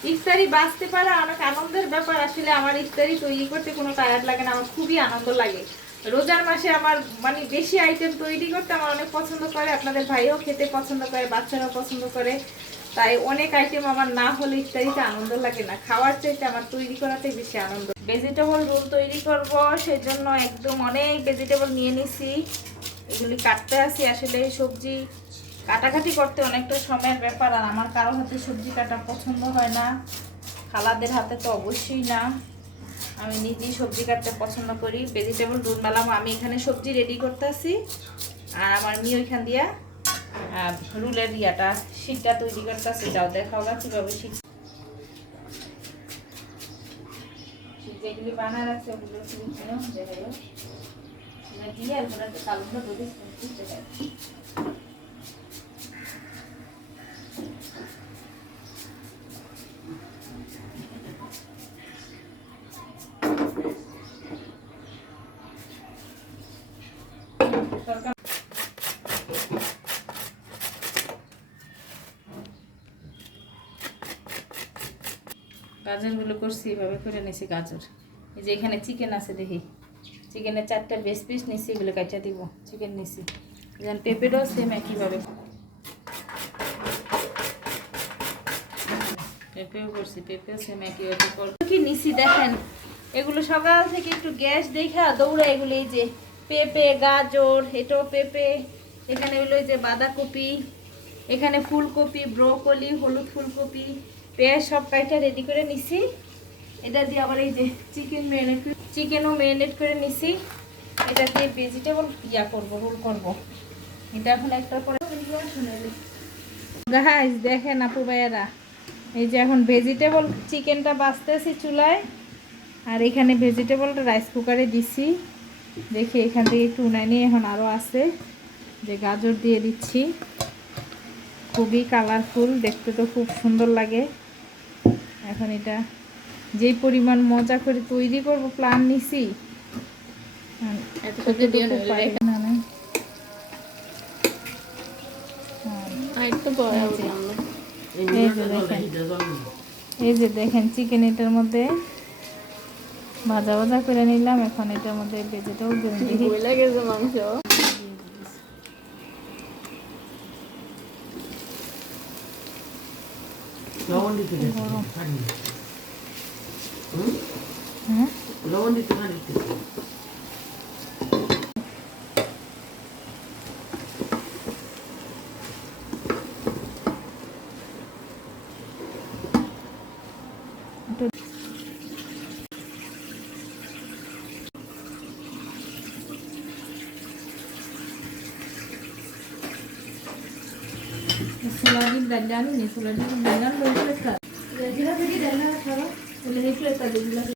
ইফতারি বাঁচতে পারা অনেক আনন্দের ব্যাপার। আসলে আমার ইফতারি তৈরি করতে কোনো টায়ার্ড লাগে না, আমার খুবই আনন্দ লাগে। রোজার মাসে আমার মানে বেশি আইটেম তৈরি করতে আমার অনেক পছন্দ করে, আপনাদের ভাইও খেতে পছন্দ করে, বাচ্চারাও পছন্দ করে। তাই অনেক আইটেম আমার না হলে ইফতারিতে আনন্দ লাগে না, খাওয়ার চাইতে আমার তৈরি করাতেই বেশি আনন্দ। ভেজিটেবল রোল তৈরি করব, সেজন্য একদম অনেক ভেজিটেবল নিয়ে নিছি, এগুলি কাটতে আসি। আসলে সবজি কাটাকাটি করতে অনেকটা সময়ের ব্যাপার, আর আমার কারো হাতে সবজি কাটা পছন্দ হয় না, খালাদের হাতে তো অবশ্যই না। আমি নিজেই সবজি কাটতে পছন্দ করি। ভেজিটেবল রোল বানাবো, আমি এখানে সবজি রেডি করতেছি, আর আমার মেয়ে ওইখান দিয়া রুলের ইয়াটা শীতটা তৈরি করতেছে। যাও দেখাও না কীভাবে শীত যেগুলি বানা রাখছে ওগুলো দেখাই দিয়ে আর কালগুলো দুধ দেখাই। গাজরগুলো করছি এভাবে করে নিছি। গাজর এই যে এখানে চিকেন আছে, দেখি চিকেনের 4টা বেশ পিস নিছি, এগুলো কাটা দিব। চিকেন নিছি, যেন পেঁপেটাও সেম একইভাবে পেঁপেও করছি, পেঁপেও সেম একইভাবে করবো। কি নিছি দেখেন, এগুলো সকাল থেকে একটু গ্যাস দেখা দৌড়া এগুলো, এই যে পেঁপে, গাজর, এটাও পেঁপে, এখানে হলো এই যে বাঁধাকপি, এখানে ফুলকপি, ব্রোকলি, হলুদ ফুলকপি, পেঁয়াজ সব কাইটা রেডি করে নিছি। এটা দিয়ে আবার এই যে চিকেনও ম্যারিনেট করে নিছি। এটা দিয়ে ভেজিটেবল ইয়া করব, রোল করব। এটা এখন একটার পরে গাইস দেখেন আপু ভাইয়ারা, এই যে এখন ভেজিটেবল চিকেনটা বাছতেছি চুলায়, আর এখানে ভেজিটেবলটা রাইস কুকারে দিছি। দেখি এখান থেকে একটু উনাই নিয়ে এখন আরও আছে, যে গাজর দিয়ে দিচ্ছি। খুবই কালারফুল, দেখতে তো খুব সুন্দর লাগে। এখন এটা যেই পরিমাণ মজা করে তৈরি করব প্ল্যান নিছি, এই যে দেখেন চিকেন এটার মধ্যে ভাজা ভাজা করে নিলাম। এখন এটার মধ্যে ভেজিটেবল মাংস লবণ দিতে লবণ দিতে सोलागिन डाल नहीं सोलागिन डाल लो इसमें का जरा से डालना थोड़ा ले इसमें का